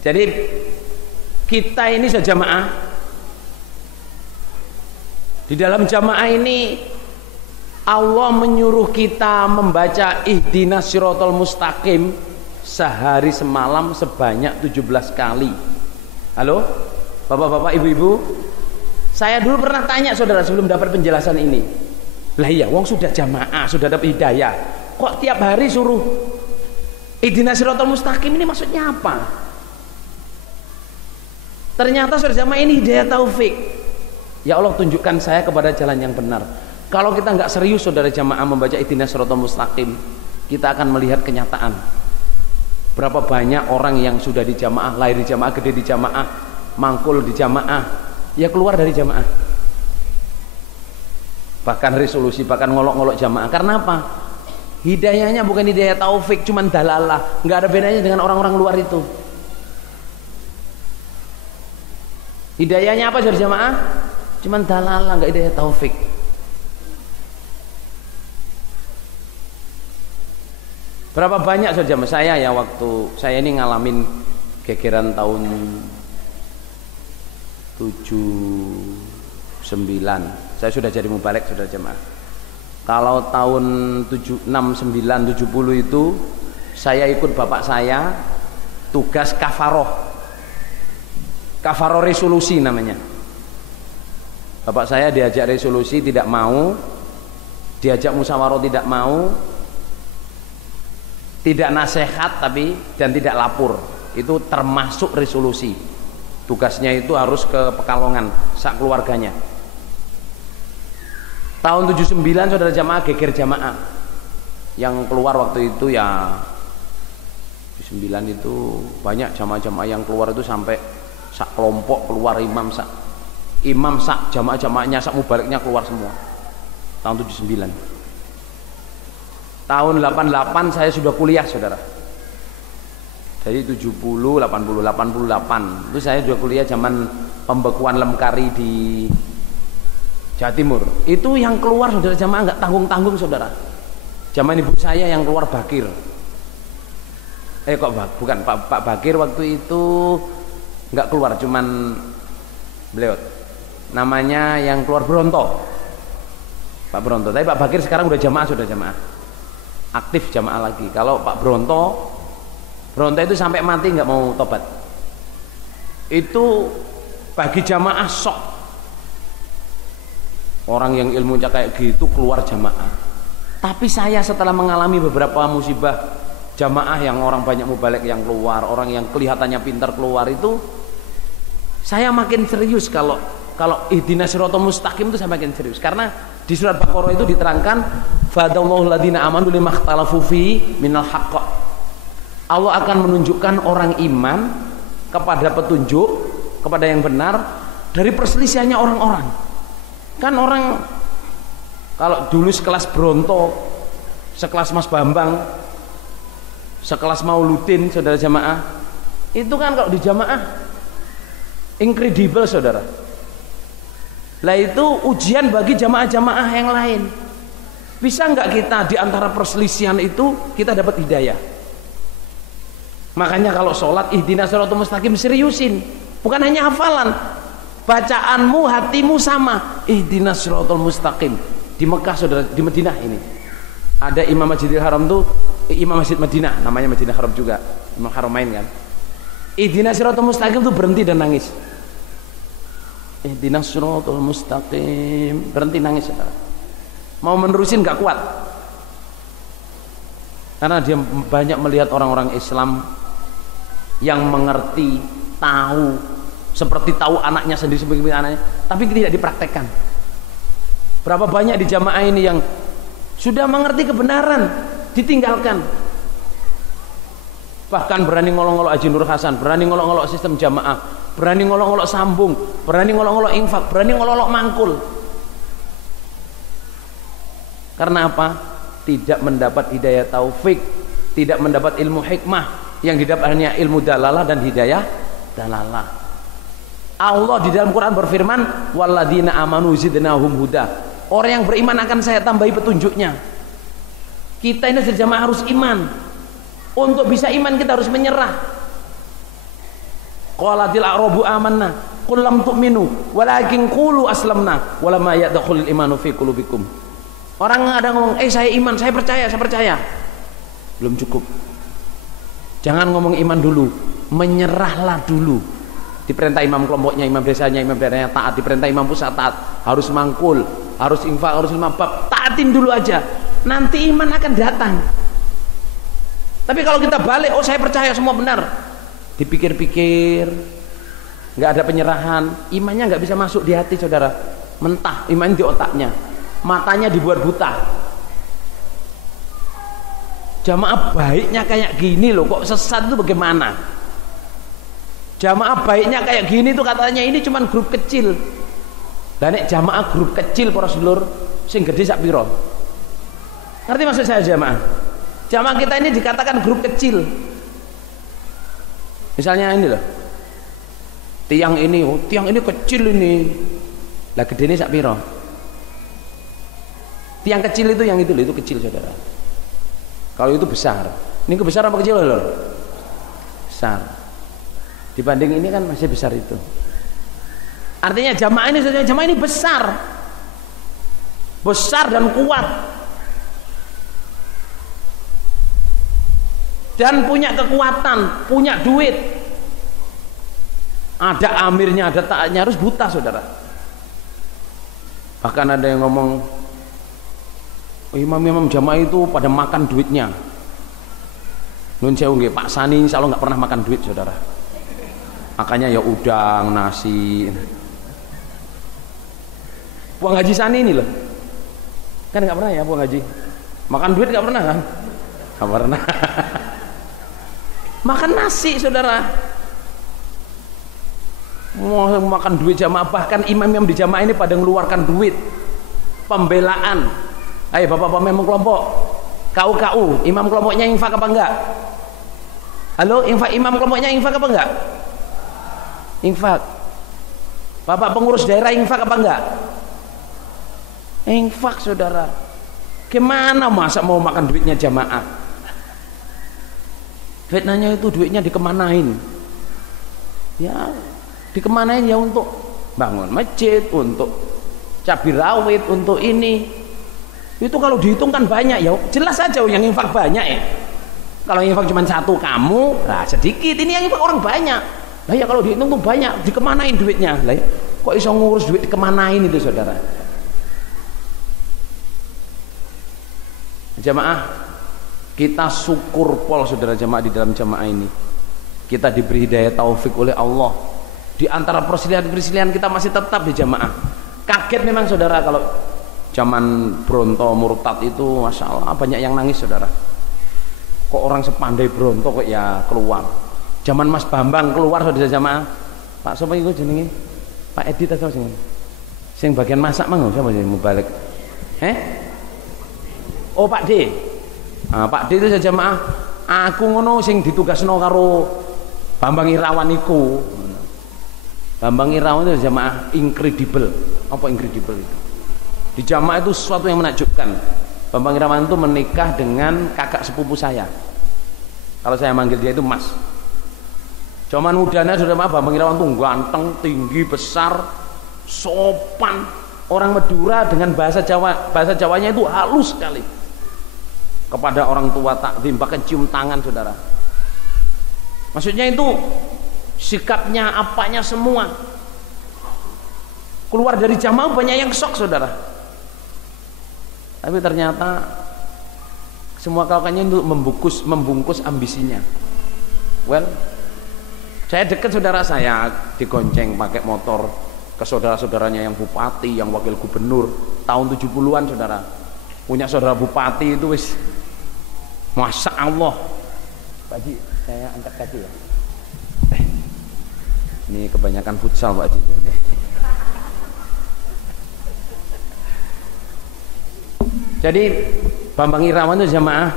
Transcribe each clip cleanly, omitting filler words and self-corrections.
Jadi kita ini sejamaah, di dalam jamaah ini Allah menyuruh kita membaca ihdinas siratal mustaqim sehari semalam sebanyak 17 kali. Halo bapak-bapak, ibu-ibu, saya dulu pernah tanya saudara sebelum dapat penjelasan ini, lah iya wong sudah jamaah, sudah dapat hidayah, kok tiap hari suruh ihdinas siratal mustaqim, ini maksudnya apa? Ternyata saudara jamaah ini hidayah taufik. Ya Allah, tunjukkan saya kepada jalan yang benar. Kalau kita nggak serius saudara jamaah membaca ihdinas siratal mustaqim, kita akan melihat kenyataan. Berapa banyak orang yang sudah di jamaah, lahir di jamaah, gede di jamaah, mangkul di jamaah, ya keluar dari jamaah. Bahkan resolusi, bahkan ngolok-ngolok jamaah. Karena apa? Hidayahnya bukan hidayah taufik, cuman dalalah. Nggak ada bedanya dengan orang-orang luar itu. Hidayahnya apa saudara jamaah? Cuman dalalah, nggak hidayah taufik. Berapa banyak saudara jamaah saya ya, waktu saya ini ngalamin gegeran tahun 79, saya sudah jadi mubalek saudara jamaah. Kalau tahun 69, 70 itu saya ikut bapak saya tugas kafaroh resolusi namanya. Bapak saya diajak resolusi tidak mau, diajak musyawarah tidak mau, tidak nasihat tapi dan tidak lapor. Itu termasuk resolusi. Tugasnya itu harus ke Pekalongan sak keluarganya. Tahun 79 saudara jamaah geger jamaah. Yang keluar waktu itu ya 9 itu banyak jamaah-jamaah yang keluar itu sampai sak kelompok keluar, imam sak jamaah-jamaahnya sak mubaliknya keluar semua. Tahun 79. Tahun 88 saya sudah kuliah saudara. Dari 70, 80, 88 itu saya sudah kuliah zaman pembekuan Lemkari di Jawa Timur. Itu yang keluar saudara jamaah nggak tanggung-tanggung saudara. Zaman ibu saya yang keluar Bakir. Bukan Pak Bakir waktu itu nggak keluar, cuman beliau namanya yang keluar Bronto, Pak Bronto. Tapi Pak Bakir sekarang udah jamaah, sudah jamaah aktif jamaah lagi. Kalau Pak Bronto itu sampai mati nggak mau tobat. Itu bagi jamaah sok, orang yang ilmunya kayak gitu keluar jamaah. Tapi saya setelah mengalami beberapa musibah jamaah yang orang banyak mubalek yang keluar, orang yang kelihatannya pintar keluar, itu saya makin serius. Kalau ihdinas siratal mustaqim itu saya makin serius, karena di surat Baqarah itu diterangkan fadallahu alladziina aamanu limakhtalafu fi minal haqq. Allah akan menunjukkan orang iman kepada petunjuk, kepada yang benar dari perselisihannya orang-orang. Kan orang kalau dulu sekelas Bronto, sekelas Mas Bambang, sekelas Mauludin saudara jamaah, itu kan kalau di jamaah incredible saudara. Lah itu ujian bagi jamaah-jamaah yang lain. Bisa nggak kita di antara perselisihan itu kita dapat hidayah? Makanya kalau sholat ihdinas siratal mustaqim seriusin, bukan hanya hafalan, bacaanmu, hatimu sama. Ihdinas siratal mustaqim. Di Mekah saudara, di Madinah ini ada Imam Masjidil Haram tuh, Imam Masjid Madinah, namanya Madinah Haram juga, Imam Haramain kan. Ihdinas siratal mustaqim tuh berhenti dan nangis. Ihdinas siratal mustaqim, berhenti nangis saudara. Mau menerusin gak kuat, karena dia banyak melihat orang-orang Islam yang mengerti, tahu, seperti tahu anaknya sendiri sebagai anaknya, tapi tidak dipraktekkan. Berapa banyak di jamaah ini yang sudah mengerti kebenaran ditinggalkan, bahkan berani ngolok-ngolok Haji Nur Hasan, berani ngolok-ngolok sistem jamaah, berani ngolok-ngolok sambung, berani ngolok-ngolok infak, berani ngolok-ngolok mangkul. Karena apa? Tidak mendapat hidayah taufik, tidak mendapat ilmu hikmah. Yang didapat hanya ilmu dalalah dan hidayah dalalah. Allah di dalam Quran berfirman, walladzina amanu zidnahum huda. Orang yang beriman akan saya tambahi petunjuknya. Kita ini sejamaah harus iman. Untuk bisa iman kita harus menyerah. Qalatil a'rabu amanna qul lam tu'minu walakin qulu aslamna walamma yadkhulul imanu fi qulubikum. Orang ada ngomong, saya iman, saya percaya. Belum cukup. Jangan ngomong iman dulu, menyerahlah dulu. Diperintah imam kelompoknya, imam desanya, imam daerahnya taat, diperintah imam pusat taat, harus mangkul, harus infak, harus 5 bab, taatin dulu aja. Nanti iman akan datang. Tapi kalau kita balik, saya percaya semua benar, dipikir-pikir, nggak ada penyerahan, imannya nggak bisa masuk di hati saudara, mentah, iman di otaknya, matanya dibuat buta. Jamaah baiknya kayak gini loh, kok sesat itu bagaimana? Jamaah baiknya kayak gini tuh katanya ini cuman grup kecil. Dan jamaah grup kecil para sedulur sing gede sak piro? Ngerti maksud saya jamaah? Jamaah kita ini dikatakan grup kecil. Misalnya ini loh. Tiang ini kecil ini. Lah gedene sak piro? Tiang kecil itu yang itu kecil saudara. Kalau itu besar. Ini besar apa kecil loh? Besar. Dibanding ini kan masih besar itu. Artinya jamaah ini besar dan kuat dan punya kekuatan, punya duit. Ada amirnya, ada taatnya, harus buta saudara. Bahkan ada yang ngomong, imam-imam jamaah itu pada makan duitnya. Nun sewu nggih, Pak Sani insyaallah nggak pernah makan duit saudara. Makanya ya udang, nasi. Buang haji Sani ini loh, kan nggak pernah ya buang haji. Makan duit nggak pernah kan? Nggak pernah. Makan nasi saudara. Mau makan duit jamaah, bahkan imam-imam di jamaah ini pada mengeluarkan duit pembelaan. Ayo bapak-bapak memang kelompok KU, imam kelompoknya infak apa enggak? Halo, imam kelompoknya infak apa enggak? Infak. Bapak pengurus daerah infak apa enggak? Infak saudara. Gimana masa mau makan duitnya jamaah? Fitnahnya itu duitnya dikemanain? Ya dikemanain ya untuk bangun masjid, untuk cabai rawit, untuk ini. Itu kalau dihitung kan banyak ya. Jelas saja yang infak banyak ya. Kalau infak cuma satu kamu, nah sedikit. Ini yang infak orang banyak. Lah ya kalau dihitung tuh banyak, dikemanain duitnya? Lah ya, kok iso ngurus duit dikemanain itu saudara? Jamaah, kita syukur pol saudara jamaah di dalam jamaah ini. Kita diberi hidayah taufik oleh Allah. Di antara persilihan kita masih tetap di jamaah. Kaget memang saudara kalau zaman Bronto murtad itu, masya Allah banyak yang nangis saudara. Kok orang sepandai Bronto kok ya keluar. Zaman Mas Bambang keluar saudara jamaah. Pak siapa itu jenenge? Pak Edi atau sing bagian masak mang siapa sih mau balik? Oh Pak D. Pak D itu saja jamaah. Aku ngono sing ditugasno karo Bambang Irawan iku. Bambang Irawan itu jamaah incredible. Apa incredible itu? Di jamaah itu sesuatu yang menakjubkan. Bambang Irawan itu menikah dengan kakak sepupu saya. Kalau saya manggil dia itu Mas. Zaman mudanya sudah maaf, Bambang Irawan itu ganteng, tinggi, besar, sopan. Orang Madura dengan bahasa Jawanya itu halus sekali. Kepada orang tua takdim, bahkan cium tangan saudara. Maksudnya itu sikapnya, apanya semua. Keluar dari jamaah banyak yang shock saudara. Tapi ternyata semua kawannya untuk membungkus ambisinya. Well, saya dekat saudara saya digonceng pakai motor ke saudara-saudaranya yang bupati, yang wakil gubernur tahun 70-an saudara. Punya saudara bupati itu wis masya Allah. Pak Haji, saya angkat kaki ya. Ini kebanyakan futsal Pak Haji. Jadi Bambang Irawan itu jamaah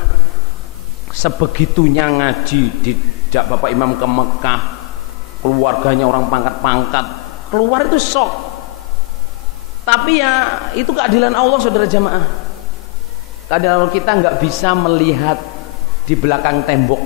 sebegitunya ngaji dijak Bapak Imam ke Mekah, keluarganya orang pangkat-pangkat, keluar itu shock. Tapi ya itu keadilan Allah saudara jamaah. Keadilan Allah, kita nggak bisa melihat di belakang tembok